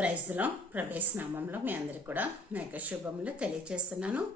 ప్రైజ్లో ప్రవేశనామంలో మీ అందరికి కూడా నా యొక్క శుభములు తెలియజేస్తున్నాను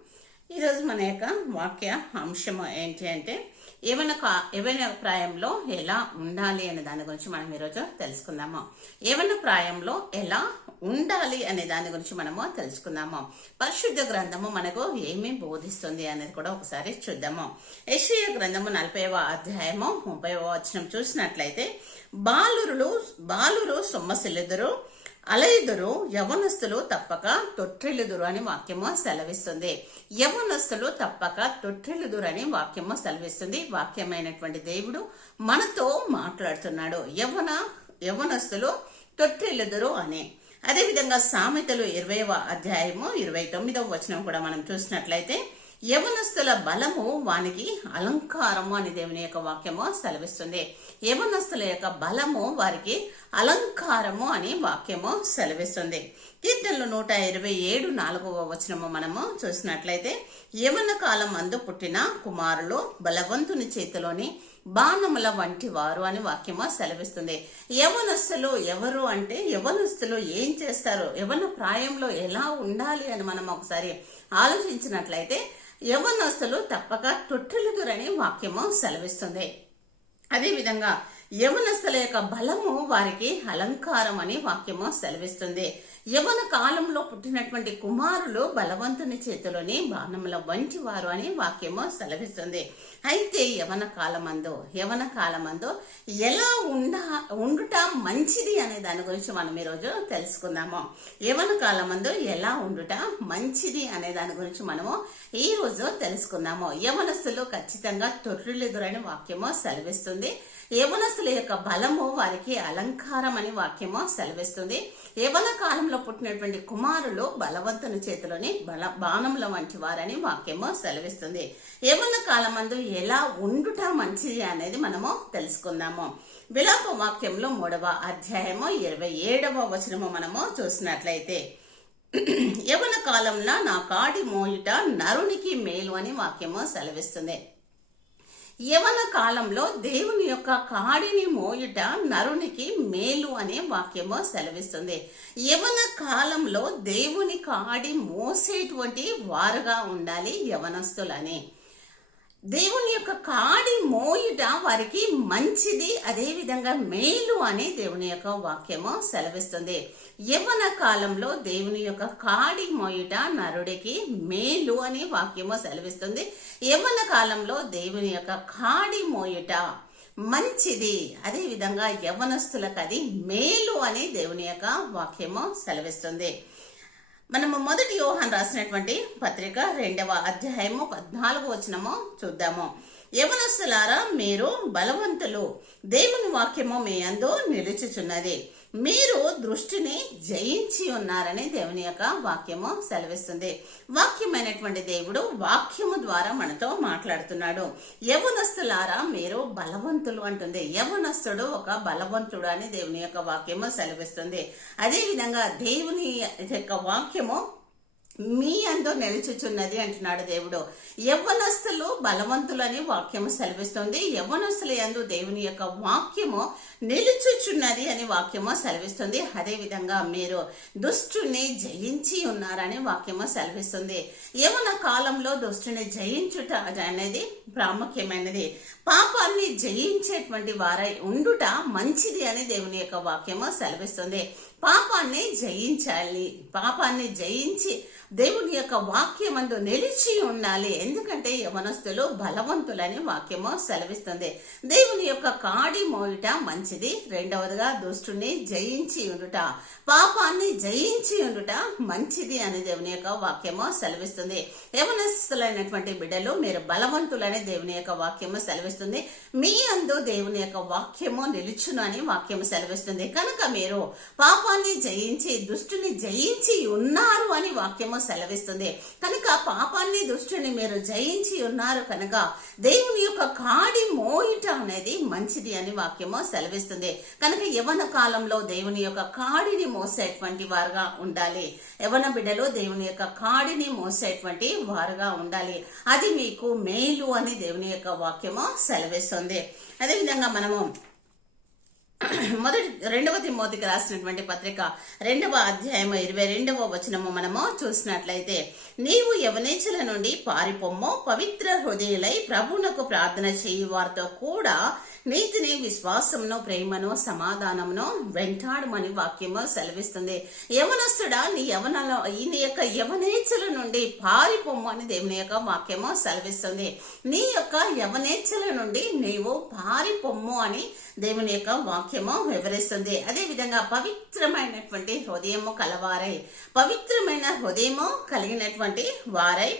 ఈరోజు మన యొక్క వాక్య అంశము ఏంటి అంటే యవన కా- ప్రాయంలో ఎలా ఉండాలి అనే దాని గురించి మనం ఈరోజు తెలుసుకుందాము. యవన ప్రాయంలో ఎలా ఉండాలి అనే దాని గురించి మనము తెలుసుకుందాము. పరిశుద్ధ గ్రంథము మనకు ఏమి బోధిస్తుంది అనేది కూడా ఒకసారి చూద్దాము. యెషయా గ్రంథము నలభైవ అధ్యాయము ముప్పైవ వచనం చూసినట్లయితే బాలురులు బాలురు సొమ్మసిల్లుదురు అలయుదురు యవనస్తులు తప్పక తొట్టిల్లుదురు అని వాక్యము సెలవిస్తుంది. యవనస్తులు తప్పక తొట్టిల్లుదురు అని వాక్యము సెలవిస్తుంది. వాక్యమైనటువంటి దేవుడు మనతో మాట్లాడుతున్నాడు. యవన యవనస్తులు తొట్టిల్లుదురు అని. అదేవిధంగా సామెతలు ఇరవైవ అధ్యాయము ఇరవై తొమ్మిదవ వచనం కూడా మనం చూసినట్లయితే యవనస్తుల బలము వానికి అలంకారము అని దేవుని యొక్క వాక్యము సెలవిస్తుంది. యవనస్తుల యొక్క బలము వారికి అలంకారము అని వాక్యము సెలవిస్తుంది. కీర్తనలు నూట ఇరవై ఏడు నాలుగవ వచనము మనము చూసినట్లయితే యవన కాలం అందు పుట్టిన కుమారులు బలవంతుని చేతిలోని బాణముల వంటి వారు అని వాక్యము సెలవిస్తుంది. యవనస్తులు ఎవరు అంటే యవనస్తులు ఏం చేస్తారు యవన ప్రాయంలో ఎలా ఉండాలి అని మనం ఒకసారి ఆలోచించినట్లయితే యవనస్తులు తప్పక తొట్టిలుదురని వాక్యము సెలవిస్తుంది. అదేవిధంగా యవనస్తుల యొక్క బలము వారికి అలంకారం అని వాక్యము సెలవిస్తుంది. యవన కాలంలో పుట్టినటువంటి కుమారులు బలవంతుని చేతిలోని బాణముల వంచివారు అని వాక్యము సెలవిస్తుంది. అయితే యవన కాలమందు యవన కాలమందు ఎలా ఉండ ఉండుట మంచిది అనే దాని గురించి మనం ఈరోజు తెలుసుకుందాము. యవన కాలమందు ఎలా ఉండుట మంచిది అనే దాని గురించి మనము ఈ రోజు తెలుసుకుందాము. యవనస్తులు ఖచ్చితంగా తొర్రులెదురని వాక్యము సెలవిస్తుంది. యవనస్తుల యొక్క బలము వారికి అలంకారం అని వాక్యము సెలవిస్తుంది. యవన కాలంలో పుట్టినటువంటి కుమారులు బలవంతుని చేతిలోని బల బాణముల వంటి వారని వాక్యము సెలవిస్తుంది. యవన కాలమందు ఎలా ఉండుట మంచిది అనేది మనము తెలుసుకుందాము. విలాప వాక్యంలో మూడవ అధ్యాయము ఇరవై ఏడవ వచనము మనము చూసినట్లయితే యవన కాలంలో నా కాడి మోయుట నరునికి మేలు అని వాక్యము సెలవిస్తుంది. యవన కాలంలో దేవుని యొక్క కాడిని మోయుట నరునికి మేలు అనే వాక్యము సెలవిస్తుంది. యవన కాలంలో దేవుని కాడి మోసేటువంటి వారుగా ఉండాలి యవనస్తులని. దేవుని యొక్క కాడి మోయుట వారికి మంచిది. అదేవిధంగా మేలు అని దేవుని యొక్క వాక్యము సెలవిస్తుంది. యవన కాలంలో దేవుని యొక్క కాడి మోయుట నరుడికి మేలు అని వాక్యము సెలవిస్తుంది. యవన కాలంలో దేవుని యొక్క కాడి మోయుట మంచిది. అదేవిధంగా యవనస్తులకు అది మేలు అని దేవుని యొక్క వాక్యము సెలవిస్తుంది. మనము మొదటి యోహాన్ రాసినటువంటి పత్రిక రెండవ అధ్యాయము పద్నాలుగు వచనము చూద్దాము. యవనస్తులారా మీరు బలవంతులు. దేవుని వాక్యము మీ అందు నిలుచుచున్నది. మీరు దృష్టిని జయించి ఉన్నారని దేవుని యొక్క వాక్యము సెలవిస్తుంది. వాక్యమైనటువంటి దేవుడు వాక్యము ద్వారా మనతో మాట్లాడుతున్నాడు. యవనస్తులారా మీరు బలవంతులు అంటుంది. యవనస్తుడు ఒక బలవంతుడు అని దేవుని యొక్క వాక్యము సెలవిస్తుంది. అదేవిధంగా దేవుని యొక్క వాక్యము మీ అందు నిలుచుచున్నది అంటున్నాడు దేవుడు. యవ్వనస్తులు బలవంతులని వాక్యము సెలవిస్తుంది. యవ్వనస్తుల యందు దేవుని యొక్క వాక్యము నిలుచుచున్నది అని వాక్యము సెలవిస్తుంది. అదే విధంగా మీరు దుష్టుని జయించి ఉన్నారని వాక్యము సెలవిస్తుంది. యవన కాలంలో దుష్టుని జయించుట అనేది ప్రాముఖ్యమైనది. పాపాన్ని జయించేటువంటి వారై ఉండుట మంచిది అని దేవుని యొక్క వాక్యము సెలవిస్తుంది. పాపాన్ని జయించాలి. పాపాన్ని జయించి దేవుని యొక్క వాక్యమందు నిలిచి ఉండాలి. ఎందుకంటే యవనస్తులు బలవంతులని వాక్యము సెలవిస్తుంది. దేవుని యొక్క కాడి మోయుట మంచిది. రెండవదిగా దుష్టుని జయించి ఉండుట పాపాన్ని జయించి ఉండుట మంచిది అని దేవుని యొక్క వాక్యము సెలవిస్తుంది. యవనస్తులైనటువంటి బిడ్డలు మీరు బలవంతులని దేవుని యొక్క వాక్యము సెలవిస్తుంది. మీ అందు దేవుని యొక్క వాక్యము నిలుచును అని వాక్యము సెలవిస్తుంది. కనుక మీరు పాపాన్ని జయించి దుష్టుని జయించి ఉన్నారు అని వాక్యము సెలవిస్తుంది. కనుక పాపాన్ని దుష్టుని మీరు జయించి ఉన్నారు కనుక దేవుని యొక్క కాడి మోయిట అనేది మంచిది అని వాక్యము సెలవిస్తుంది. కనుక యవన కాలంలో దేవుని యొక్క కాడిని మోసేటువంటి వారుగా ఉండాలి. యవన బిడ్డలు దేవుని యొక్క కాడిని మోసేటువంటి వారుగా ఉండాలి. అది మీకు మేలు అని దేవుని యొక్క వాక్యము సెలవిస్తుంది. అదేవిధంగా మనము మొదటి రెండవ తిమోతికి రాసినటువంటి పత్రిక రెండవ అధ్యాయము ఇరవై రెండవ వచనము మనము చూసినట్లయితే నీవు యవనేచల నుండి పారిపొమ్ము పవిత్ర హృదయులై ప్రభునకు ప్రార్థన చేయు వారితో కూడా నీతిని విశ్వాసమును ప్రేమను సమాధానమును వెంటాడమని వాక్యము సెలవిస్తుంది. యవనస్తుడా నీ యవనలో నీ యొక్క యవనేచ్ఛల నుండి పారిపొమ్ము అని దేవుని యొక్క వాక్యము సెలవిస్తుంది. నీ యొక్క యవనేచ్ఛల నుండి నీవు పారిపోమ్ము అని దేవుని యొక్క వాక్యము వివరిస్తుంది. అదే విధంగా పవిత్రమైనటువంటి హృదయము కలవారై పవిత్రమైన హృదయము కలిగినటువంటి వారై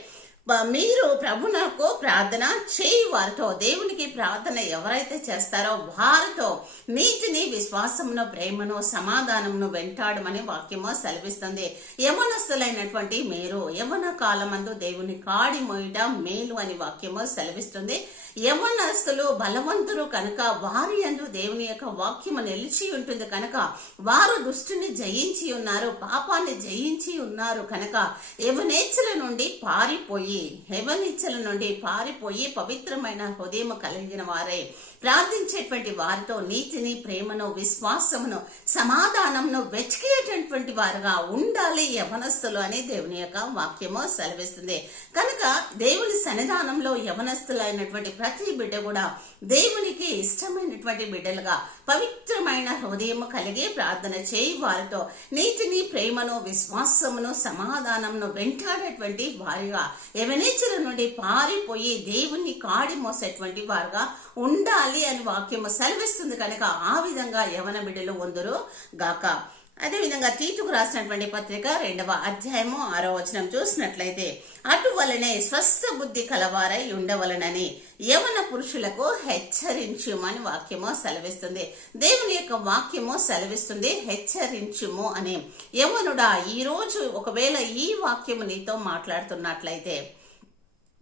మీరు ప్రభునకు ప్రార్థన చేయి వారితో. దేవునికి ప్రార్థన ఎవరైతే చేస్తారో వారితో నీతిని విశ్వాసమును ప్రేమను సమాధానమును వెంటాడమని వాక్యము సెలవిస్తుంది. యవనస్తులైనటువంటి మీరు యవన కాలమందు దేవుని కాడి మోయట మేలు అని వాక్యము సెలవిస్తుంది. యమనస్తులు బలవంతులు కనుక వారి అందు దేవుని యొక్క వాక్యము నిలిచి ఉంటుంది కనుక వారు దుష్టుని జయించి ఉన్నారు పాపాన్ని జయించి ఉన్నారు కనుక యవనేచ్ఛల నుండి పారిపోయి యవనేచ్చల నుండి పారిపోయి పవిత్రమైన హృదయం కలిగిన వారే. ప్రార్థించేటువంటి వారితో నీతిని ప్రేమను విశ్వాసమును సమాధానంను వెతికేటటువంటి వారుగా ఉండాలి యవనస్తులు అని దేవుని యొక్క వాక్యము సెలవిస్తుంది. కనుక దేవుని సన్నిధానంలో యవనస్తులైనటువంటి ప్రతి బిడ్డ కూడా దేవునికి ఇష్టమైనటువంటి బిడ్డలుగా పవిత్రమైన హృదయము కలిగి ప్రార్థన చేయి. వారితో నీతిని ప్రేమను విశ్వాసమును సమాధానమును వెంటాడేటువంటి వారిగా యవనేచ్చుల నుండి పారిపోయి దేవుని కాడి మోసేటువంటి వారుగా ఉండాలి అని వాక్యము సెలవిస్తుంది కనుక ఆ విధంగా యవన బిడ్డలు వందరు గాక. అదేవిధంగా తీతుకు రాసినటువంటి పత్రిక రెండవ అధ్యాయము ఆరో వచనం చూసినట్లయితే అటువలనే స్వస్థ బుద్ధి కలవారై ఉండవలనని యవన పురుషులకు హెచ్చరించుమని వాక్యము సెలవిస్తుంది. దేవుని యొక్క వాక్యము సెలవిస్తుంది హెచ్చరించుము అని. యవనుడా ఈ రోజు ఒకవేళ ఈ వాక్యము నీతో మాట్లాడుతున్నట్లయితే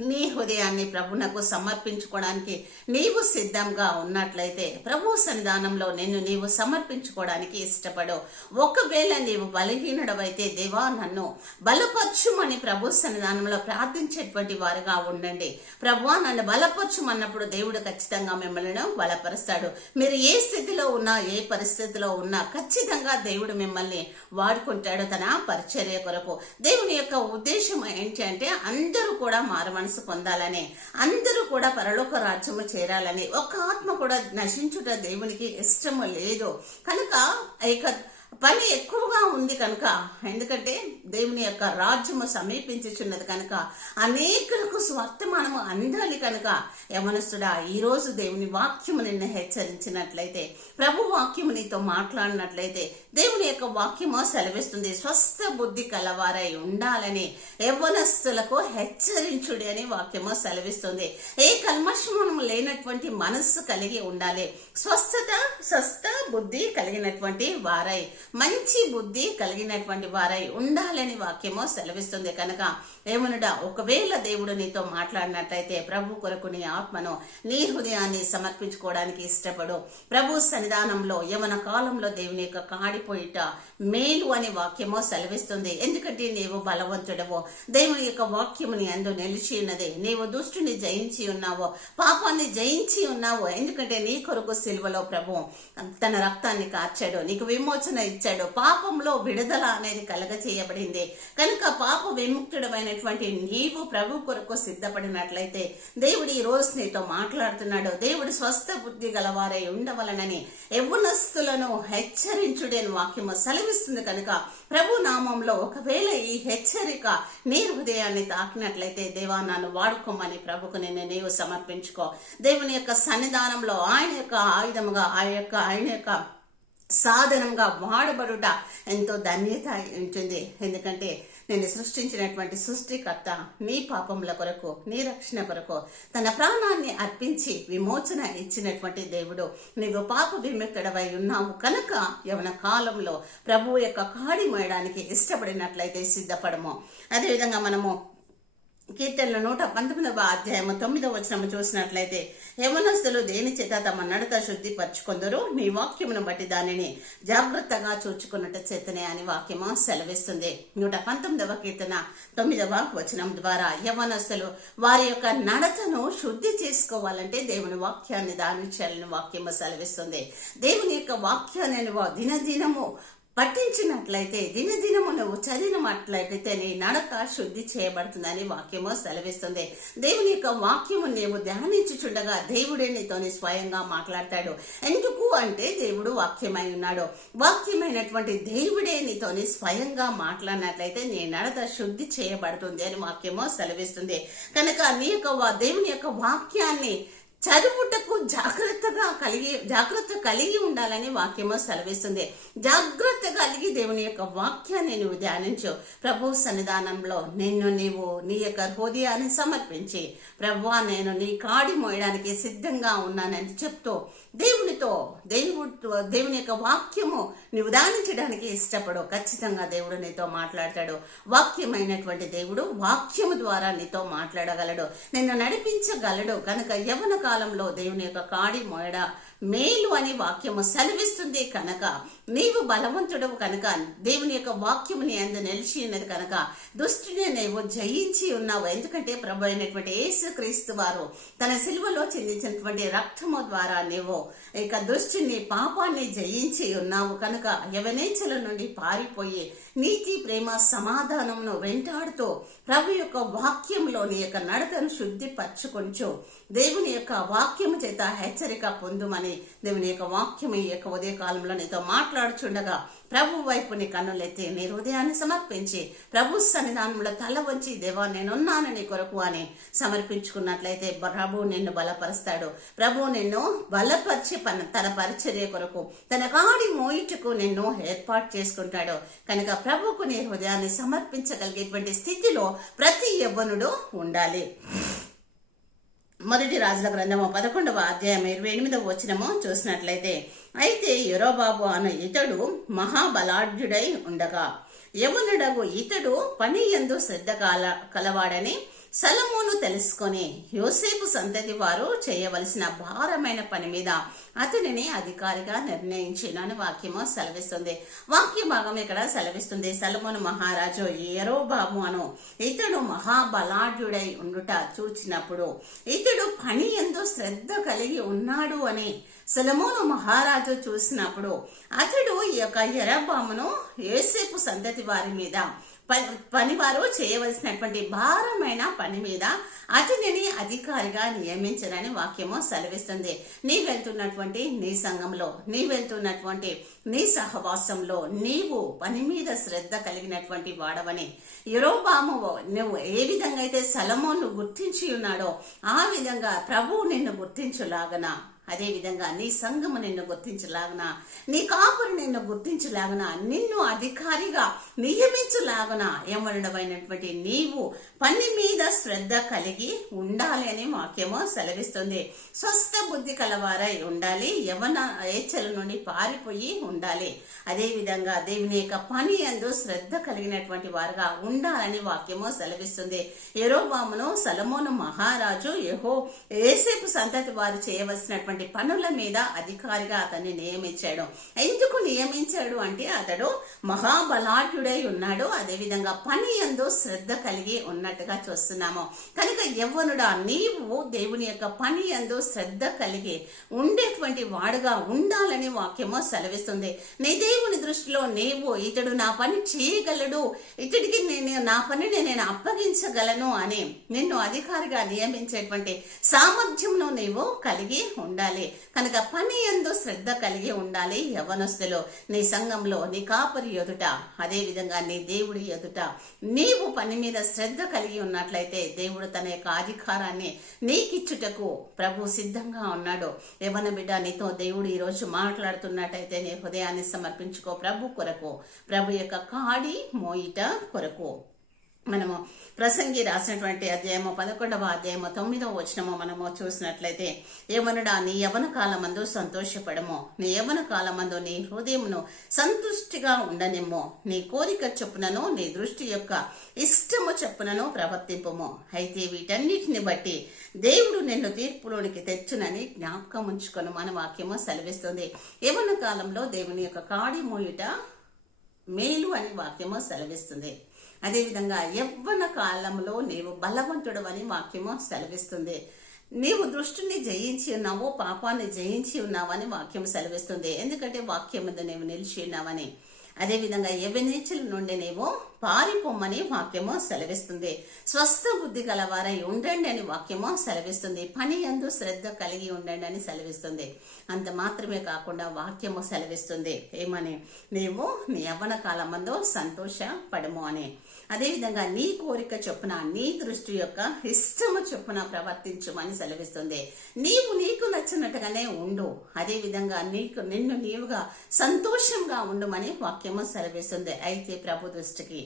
నీ హృదయాన్ని ప్రభునకు సమర్పించుకోవడానికి నీవు సిద్ధంగా ఉన్నట్లయితే ప్రభు సన్నిధానంలో నిన్ను నీవు సమర్పించుకోవడానికి ఇష్టపడు. ఒకవేళ నీవు బలహీనుడవైతే దేవా నన్ను బలపరచుమని ప్రభు సన్నిధానంలో ప్రార్థించేటువంటి వారుగా ఉండండి. ప్రభువా నన్ను బలపరచుమన్నప్పుడు దేవుడు ఖచ్చితంగా మిమ్మల్ని బలపరుస్తాడు. మీరు ఏ స్థితిలో ఉన్నా ఏ పరిస్థితిలో ఉన్నా ఖచ్చితంగా దేవుడు మిమ్మల్ని వాడుకుంటాడు తన పరిచర్య కొరకు. దేవుని యొక్క ఉద్దేశం ఏంటి అంటే అందరూ కూడా మారు మనసు పొందాలని అందరూ కూడా పరలోక రాజ్యము చేరాలని ఒక ఆత్మ కూడా నశించుట దేవునికి ఇష్టము లేదు కనుక ఇక పని ఎక్కువగా ఉంది కనుక ఎందుకంటే దేవుని యొక్క రాజ్యము సమీపించుచున్నది కనుక అనేకులకు స్వర్తమానము అందాలి కనుక యమనస్తుడా ఈరోజు దేవుని వాక్యము నిన్ను హెచ్చరించినట్లయితే ప్రభు వాక్యము నీతో మాట్లాడినట్లయితే దేవుని యొక్క వాక్యము సెలవిస్తుంది. స్వస్థ బుద్ధి కలవారై ఉండాలని యవ్వనస్తులకు హెచ్చరించుడి అని వాక్యము సెలవిస్తుంది. ఏ కల్మషము లేనటువంటి మనస్సు కలిగి ఉండాలి. స్వస్థత స్వస్థ బుద్ధి కలిగినటువంటి వారై మంచి బుద్ధి కలిగినటువంటి వారై ఉండాలని వాక్యము సెలవిస్తుంది కనుక ఏమనుడా ఒకవేళ దేవుడు నీతో మాట్లాడినట్లయితే ప్రభు కొరకు నీ ఆత్మను నీ హృదయాన్ని సమర్పించుకోవడానికి ఇష్టపడు. ప్రభు సన్నిధానంలో యవన కాలంలో దేవుని యొక్క కాడిపోయిట మేలు అని వాక్యము సెలవిస్తుంది. ఎందుకంటే నీవు బలవంతుడవు. దేవుని యొక్క వాక్యముని అందు నిలిచి ఉన్నది. నీవు దుష్టుని జయించి ఉన్నావో. పాపాన్ని జయించి ఉన్నావు. ఎందుకంటే నీ కొరకు సిల్వలో ప్రభు తన రక్తాన్ని కార్చాడు. నీకు విమోచన ఇచ్చాడు. పాపంలో విడుదల అనేది కలగచేయబడింది. కనుక పాప విముక్తుడమైనటువంటి నీవు ప్రభు కొరకు సిద్ధపడినట్లయితే దేవుడు ఈ రోజు నీతో మాట్లాడుతున్నాడు. దేవుడు స్వస్థ బుద్ధి గలవారై ఉండవలనని యవ్వనస్తులను హెచ్చరించుడి వాక్యము సెలవిస్తుంది కనుక ప్రభు నామంలో ఒకవేళ ఈ హెచ్చరిక నీ హృదయాన్ని తాకినట్లయితే దేవా నన్ను వాడుకోమని ప్రభుకు నేను నీవు సమర్పించుకో. దేవుని యొక్క సన్నిధానంలో ఆయన యొక్క ఆయుధముగా ఆ యొక్క ఆయన యొక్క సాధనంగా వాడబడుట ఎంతో ధన్యత ఉంటుంది. ఎందుకంటే నేను సృష్టించినటువంటి సృష్టికర్త నీ పాపముల కొరకు నీ రక్షణ కొరకు తన ప్రాణాన్ని అర్పించి విమోచన ఇచ్చినటువంటి దేవుడు. నీవు పాప విముక్తుడవై ఉన్నావు కనుక యవన కాలంలో ప్రభువు యొక్క కాడి మోయడానికి ఇష్టపడినట్లయితే సిద్ధపడము. అదేవిధంగా మనము కీర్తనలు నూట పంతొమ్మిదవ అధ్యాయము తొమ్మిదవ వచనము చూసినట్లయితే యవనస్తులు దేని చేత తమ నడత శుద్ధి మీ నీ వాక్యమును బట్టి దానిని జాగ్రత్తగా చూచుకున్నట్టు చేతనే అని వాక్యము సెలవిస్తుంది. నూట పంతొమ్మిదవ కీర్తన తొమ్మిదవ వచనం ద్వారా యవనస్తులు వారి యొక్క నడతను శుద్ధి చేసుకోవాలంటే దేవుని వాక్యాన్ని దాని చేయాలని వాక్యము సెలవిస్తుంది. దేవుని యొక్క వాక్యాన్ని దినదినము పఠించినట్లయితే దినదినము నువ్వు చదివినట్లయితే నీ నడక శుద్ధి చేయబడుతుందని వాక్యము సెలవిస్తుంది. దేవుని యొక్క వాక్యము నీవు ధ్యానించుచుండగా దేవుడే నీతోని స్వయంగా మాట్లాడతాడు. ఎందుకు అంటే దేవుడు వాక్యమై ఉన్నాడు. వాక్యమైనటువంటి దేవుడే నీతోని స్వయంగా మాట్లాడినట్లయితే నీ నడక శుద్ధి చేయబడుతుంది అని వాక్యము సెలవిస్తుంది. కనుక నీ యొక్క వా- దేవుని యొక్క వాక్యాన్ని చదువుటకు జాగ్రత్తగా కలిగి జాగ్రత్త కలిగి ఉండాలని వాక్యము సెలవిస్తుంది. జాగ్రత్త కలిగి దేవుని యొక్క వాక్యాన్ని నువ్వు ధ్యానించు. ప్రభు సన్నిధానంలో నిన్ను నీవు నీ యొక్క హృదయాన్ని సమర్పించి ప్రభువా నేను నీ కాడి మోయడానికి సిద్ధంగా ఉన్నానని చెప్తూ దేవునితో దేవుడు దేవుని యొక్క వాక్యము నువ్వు ధ్యానించడానికి ఇష్టపడు ఖచ్చితంగా దేవుడు నీతో మాట్లాడతాడు. వాక్యమైనటువంటి దేవుడు వాక్యము ద్వారా నీతో మాట్లాడగలడు. నిన్ను నడిపించగలడు. కనుక యవన కాలంలో దేవుని యొక్క కాడి మొయడ మేలు అనే వాక్యము సెలవిస్తుంది కనుక నీవు బలవంతుడవు కనుక దేవుని యొక్క వాక్యముని అందు నిలిచి ఉన్నది కనుక దుష్టుని నీవు జయించి ఉన్నావు. ఎందుకంటే ప్రభు అయినటువంటి యేసు క్రీస్తు వారు తన సిలువలో చెందించినటువంటి రక్తము ద్వారా నీవు ఇక దుష్టుని పాపాన్ని జయించి ఉన్నావు కనుక యవనేచల నుండి పారిపోయి నీతి ప్రేమ సమాధానమును వెంటాడుతూ ప్రభు యొక్క వాక్యంలోని యొక్క నడతను శుద్ధిపరచుకొంచు. దేవుని యొక్క వాక్యము చేత హెచ్చరిక పొందుమని దేవుని యొక్క వాక్యం ఈ యొక్క ఉదయ కాలంలో నీతో మాట్లాడుచుండగా ప్రభు వైపు నీ కన్నులెత్తి నీ హృదయాన్ని సమర్పించి ప్రభు సన్నిధానంలో తల వంచి దేవా నేనున్నాను నీ కొరకు అని సమర్పించుకున్నట్లయితే ప్రభు నిన్ను బలపరుస్తాడు. ప్రభు నిన్ను బలపరిచి తన పరిచర్య కొరకు తన కాడి మోయిటకు నిన్ను ఏర్పాటు చేసుకుంటాడు. కనుక ప్రభుకు నీ హృదయాన్ని సమర్పించగలిగేటువంటి స్థితిలో ప్రతి యవ్వనుడు ఉండాలి. మొదటి రాజుల గ్రంథము పదకొండవ అధ్యాయం ఇరవై ఎనిమిదవ వచనము చూసినట్లయితే అయితే యురోబాబు అను ఇతడు మహాబలాఢ్యుడై ఉండగా యవనుడగు ఇతడు పని ఎందు శ్రద్ధ కల కలవాడని సలమోను తెలుసుకొని యోసేపు సంతతి వారు చేయవలసిన భారమైన పని మీద అతనిని అధికారిగా నిర్ణయించినని వాక్యము సెలవిస్తుంది. వాక్య భాగం ఇక్కడ సెలవిస్తుంది. సలమోను మహారాజు ఏరోబాబు అను ఇతడు మహాబలాఢ్యుడై ఉండుట చూచినప్పుడు ఇతడు పని ఎందు శ్రద్ధ కలిగి ఉన్నాడు అని సలమోను మహారాజు చూసినప్పుడు అతడు ఈ యొక్క ఎరబామును ఏసేపు సంతతి వారి మీద పనివారు చేయవలసినటువంటి భారమైన పని మీద అతనిని అధికారిగా నియమించరని వాక్యము సెలవిస్తుంది. నీ వెళ్తున్నటువంటి నీ సంఘంలో నీ వెళ్తున్నటువంటి నీ సహవాసంలో నీవు పని మీద శ్రద్ధ కలిగినటువంటి వాడవని యురోబాము నువ్వు ఏ విధంగా అయితే సలమోను గుర్తించి ఉన్నాడో ఆ విధంగా ప్రభువు నిన్ను గుర్తించులాగన? అదే విధంగా నీ సంఘము నిన్ను గుర్తించలాగున నీ కాపురు నిన్ను గుర్తించలాగున నిన్ను అధికారిగా నియమించలాగున ఏమనడమైనటువంటి నీవు పని మీద శ్రద్ధ కలిగి ఉండాలి అని వాక్యము సెలవిస్తుంది. స్వస్థ బుద్ధి కలవారై ఉండాలి. యవన ఏచల నుండి పారిపోయి ఉండాలి. అదేవిధంగా దేవుని యొక్క పని అందు శ్రద్ధ కలిగినటువంటి వారుగా ఉండాలని వాక్యము సెలవిస్తుంది. ఎరోబామును సలమోను మహారాజు యహో ఏసేపు సంతతి వారు చేయవలసినటువంటి పనుల మీద అధికారిగా అతన్ని నియమించాడు. ఎందుకు నియమించాడు అంటే అతడు మహాబలాఢ్యుడై ఉన్నాడు. అదేవిధంగా పని ఎందు శ్రద్ధ కలిగి ఉన్నట్టుగా చూస్తున్నాము కనుక యవ్వనుడా నీవు దేవుని యొక్క పని ఎందు శ్రద్ధ కలిగి ఉండేటువంటి వాడుగా ఉండాలని వాక్యము సెలవిస్తుంది. నీ దేవుని దృష్టిలో నీవు ఇతడు నా పని చేయగలడు ఇతడికి నేను నా పనిని నేను అప్పగించగలను అని నిన్ను అధికారిగా నియమించేటువంటి సామర్థ్యంను నీవు కలిగి ఉండాలి. కనుక పని ఎందు శ్రద్ధ కలిగి ఉండాలి యవనస్తులు నీ సంఘంలో నీ కాపరి ఎదుట అదేవిధంగా నీ దేవుడి ఎదుట నీవు పని మీద శ్రద్ధ కలిగి ఉన్నట్లయితే దేవుడు తన యొక్క అధికారాన్ని నీకిచ్చుటకు ప్రభు సిద్ధంగా ఉన్నాడు. యవన బిడ్డ నీతో దేవుడు ఈరోజు మాట్లాడుతున్నట్టయితే నీ హృదయాన్ని సమర్పించుకో ప్రభు కొరకు. ప్రభు యొక్క కాడి మోయిట కొరకు. మనము ప్రసంగి రాసినటువంటి అధ్యాయము పదకొండవ అధ్యాయము తొమ్మిదవ వచనము మనము చూసినట్లయితే ఏమనడా నీ యవన కాలమందు సంతోషపడము. నీ యవన కాలమందు నీ హృదయమును సంతుష్టిగా ఉండనిమ్ము. నీ కోరిక చొప్పునను నీ దృష్టి యొక్క ఇష్టము చొప్పునను ప్రవర్తింపము. అయితే వీటన్నిటిని బట్టి దేవుడు నిన్ను తీర్పులోనికి తెచ్చునని జ్ఞాపకం ఉంచుకొని మన వాక్యము సెలవిస్తుంది. యవన కాలంలో దేవుని యొక్క కాడి మోయుట మేలు అని వాక్యము సెలవిస్తుంది. అదేవిధంగా యవ్వన కాలంలో నీవు బలవంతుడు అని వాక్యము సెలవిస్తుంది. నీవు దృష్టిని జయించి ఉన్నావు పాపాన్ని జయించి ఉన్నావని వాక్యం సెలవిస్తుంది. ఎందుకంటే వాక్యం మీద నీవు నిలిచి ఉన్నావని. అదేవిధంగా ఎవనీచుల నుండి నీవు పారిపోమ్మని వాక్యము సెలవిస్తుంది. స్వస్థ బుద్ధి గలవారై ఉండండి అని వాక్యము సెలవిస్తుంది. పని ఎందు శ్రద్ధ కలిగి ఉండండి అని సెలవిస్తుంది. అంత మాత్రమే కాకుండా వాక్యము సెలవిస్తుంది. ఏమని? నీవు నీ యవ్వన కాలమందు సంతోషపడము అని. అదేవిధంగా నీ కోరిక చొప్పున నీ దృష్టి యొక్క ఇష్టము చొప్పున ప్రవర్తించమని సెలవిస్తుంది. నీవు నీకు నచ్చినట్టుగానే ఉండు. అదేవిధంగా నీకు నిన్ను నీవుగా సంతోషంగా ఉండమని వాక్యము సెలవిస్తుంది. అయితే ప్రభు దృష్టికి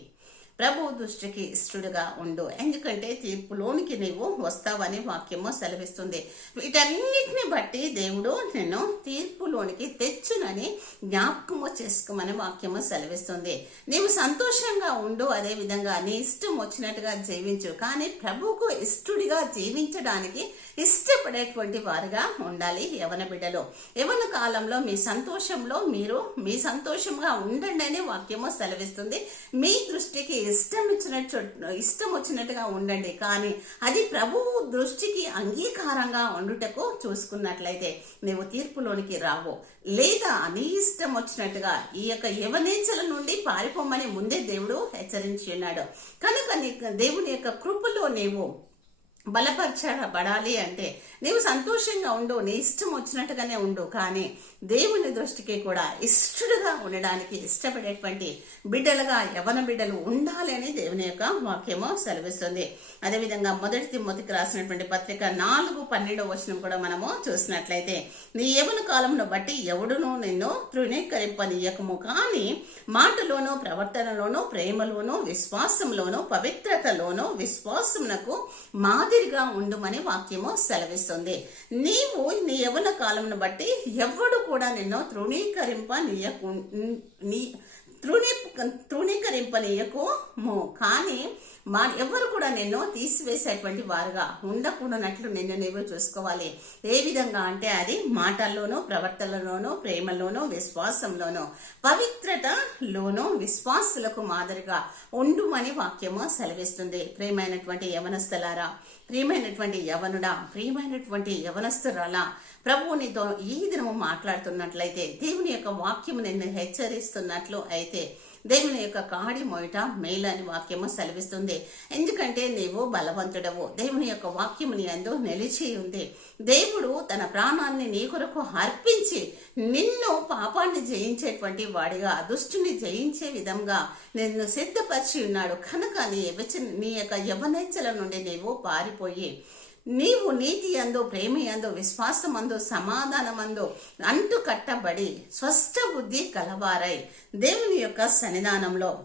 ప్రభు దృష్టికి ఇష్టడుగా ఉండు. ఎందుకంటే తీర్పులోనికి నీవు వస్తావని వాక్యము సెలవిస్తుంది. వీటన్నిటిని బట్టి దేవుడు నిన్ను తీర్పులోనికి తెచ్చునని జ్ఞాపకము చేసుకోమని వాక్యము సెలవిస్తుంది. నీవు సంతోషంగా ఉండు అదే విధంగా నీ ఇష్టం వచ్చినట్టుగా జీవించు. కానీ ప్రభువుకు ఇష్టడిగా జీవించడానికి ఇష్టపడేటువంటి వారుగా ఉండాలి యవన బిడ్డలు. యవన కాలంలో మీ సంతోషంలో మీరు మీ సంతోషంగా ఉండండి అని వాక్యము సెలవిస్తుంది. మీ దృష్టికి ఇష్టం ఇచ్చినట్టు ఇష్టం వచ్చినట్టుగా ఉండండి. కానీ అది ప్రభువు దృష్టికి అంగీకారంగా ఉండుటకు చూసుకున్నట్లయితే నీవు తీర్పులోనికి రావు. లేదా నీ ఇష్టం వచ్చినట్టుగా ఈ యొక్క యవనేచల నుండి పారిపోమని ముందే దేవుడు హెచ్చరించి ఉన్నాడు. కనుక నీ దేవుని యొక్క కృపలో నీవు బలపరచబడాలి అంటే నీవు సంతోషంగా ఉండు నీ ఇష్టం వచ్చినట్టుగానే ఉండు కానీ దేవుని దృష్టికి కూడా ఇష్టడుగా ఉండడానికి ఇష్టపడేటువంటి బిడ్డలుగా యవన బిడ్డలు ఉండాలి అని దేవుని యొక్క వాక్యము సెలవిస్తుంది. అదేవిధంగా మొదటి మొదటికి రాసినటువంటి పత్రిక నాలుగు పన్నెండు వచనం కూడా మనము చూసినట్లయితే నీ యవన కాలంను బట్టి ఎవడునూ నిన్ను తృణీకరింపనీయకము కానీ మాటలోను ప్రవర్తనలోను ప్రేమలోను విశ్వాసంలోను పవిత్రతలోను విశ్వాసమునకు మాది మాదిరిగా ఉండుమని వాక్యము సెలవిస్తుంది. నీవు నీ యవన కాలంను బట్టి ఎవడు కూడా నిన్ను తృణీకరింప నీయకు నీ తృణీ తృణీకరింపనీయకుము కానీ మా ఎవరు కూడా నిన్ను తీసివేసేటువంటి వారుగా ఉండకూడనట్లు నిన్ను నీవు చూసుకోవాలి. ఏ విధంగా అంటే అది మాటల్లోనూ ప్రవర్తనలోనూ ప్రేమలోనూ విశ్వాసంలోనూ పవిత్రతలోనూ విశ్వాసులకు మాదిరిగా ఉండుమని వాక్యము సెలవిస్తుంది. ప్రేమైనటువంటి యవనస్థలారా ప్రియమైనటువంటి యవనుడా ప్రియమైనటువంటి యవనస్తురాలా ప్రభువు నీతో ఈ దినము మాట్లాడుతున్నట్లయితే దేవుని యొక్క వాక్యము నిన్ను హెచ్చరిస్తున్నట్లు అయితే దేవుని యొక్క కాడి మొయట మేలు అని వాక్యము సెలవిస్తుంది. ఎందుకంటే నీవు బలవంతుడవు. దేవుని యొక్క వాక్యము నీ అందు నిలిచి ఉంది. దేవుడు తన ప్రాణాన్ని నీ కొరకు అర్పించి నిన్ను పాపాన్ని జయించేటువంటి వాడిగా దుష్టుని జయించే విధంగా నిన్ను సిద్ధపరిచి ఉన్నాడు. కనుక నీ యవచ- నీ యొక్క యవనేచ్చల నుండి నీవు పారిపోయి నీవు నీతి అందు ప్రేమ అందు విశ్వాసమందు సమాధానమందు అంటు కట్టబడి స్వస్థ బుద్ధి కలవారై దేవుని యొక్క సన్నిధానంలో.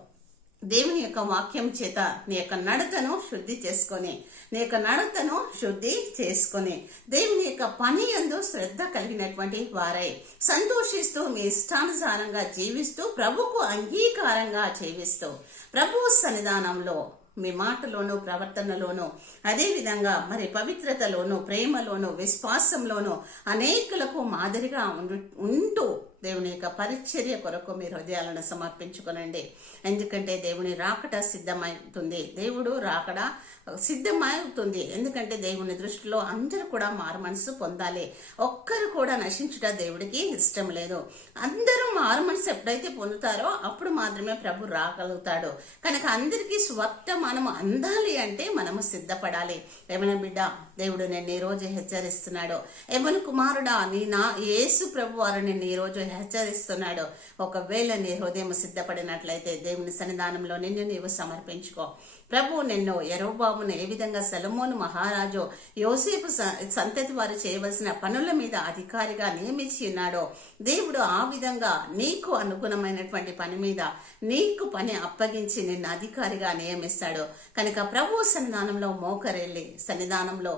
దేవుని యొక్క వాక్యం చేత నీ యొక్క నడతను శుద్ధి చేసుకొని నీ యొక్క నడతను శుద్ధి చేసుకొని దేవుని యొక్క పని ఎందు శ్రద్ధ కలిగినటువంటి వారై సంతోషిస్తూ మీ ఇష్టానుసారంగా జీవిస్తూ ప్రభుకు అంగీకారంగా జీవిస్తూ ప్రభు సన్నిధానంలో మీ మాటలోనూ ప్రవర్తనలోనూ అదేవిధంగా మరి పవిత్రతలోనూ ప్రేమలోనూ విశ్వాసంలోనూ అనేకులకు మాదిరిగా ఉండు ఉంటూ దేవుని యొక్క పరిచర్య కొరకు మీ హృదయాలను సమర్పించుకొనండి. ఎందుకంటే దేవుని రాకడ సిద్ధమవుతుంది దేవుడు రాకడ సిద్ధమవుతుంది. ఎందుకంటే దేవుని దృష్టిలో అందరూ కూడా మారు మనసు పొందాలి. ఒక్కరు కూడా నశించుట దేవుడికి ఇష్టం లేదు. అందరూ మారు మనసు ఎప్పుడైతే పొందుతారో అప్పుడు మాత్రమే ప్రభు రాగలుగుతాడు. కనుక అందరికీ స్వర్తమానము అందాలి అంటే మనము సిద్ధపడాలి. ఏమైనా బిడ్డ? దేవుడు నేను ఈరోజు హెచ్చరిస్తున్నాడు. ఏమన కుమారుడా నీ నా యేసు ప్రభు వారు నిన్ను ఈరోజు రోజు హెచ్చరిస్తున్నాడు. ఒకవేళ నీ హృదయం సిద్ధపడినట్లయితే దేవుని సన్నిధానంలో నిన్ను నీవు సమర్పించుకో. ప్రభు నిన్ను ఎరోబాబును ఏ విధంగా సెలమోను మహారాజు యోసేపు స- సంతతి వారు చేయవలసిన పనుల మీద అధికారిగా నియమించి ఉన్నాడో దేవుడు ఆ విధంగా నీకు అనుగుణమైనటువంటి పని మీద నీకు పని అప్పగించి నిన్ను అధికారిగా నియమిస్తాడు. కనుక ప్రభు సన్నిధానంలో మోకరెళ్ళి సన్నిధానంలో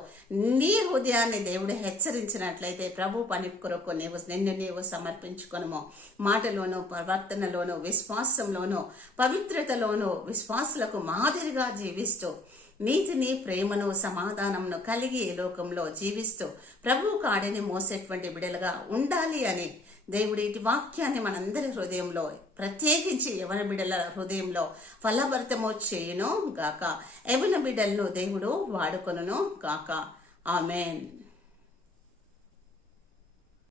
నీ హృదయాన్ని దేవుడు హెచ్చరించినట్లయితే ప్రభు పని కొరకు నీవు నిన్ను నీవు సమర్పించుకొనుము. మాటలోను ప్రవర్తనలోను విశ్వాసంలోను పవిత్రతలోను విశ్వాసులకు మాదిరిగా జీవిస్తూ నీతిని ప్రేమను సమాధానంను కలిగి ఈ లోకంలో జీవిస్తూ ప్రభు కాడిని మోసేటువంటి బిడలుగా ఉండాలి అని దేవుడి ఇటు వాక్యాన్ని మనందరి హృదయంలో ప్రత్యేకించి ఎవరి బిడల హృదయంలో ఫలభరితమో చేయును గాక. ఎవరి బిడ్డలను దేవుడు వాడుకొనును గాక. ఆమెన్.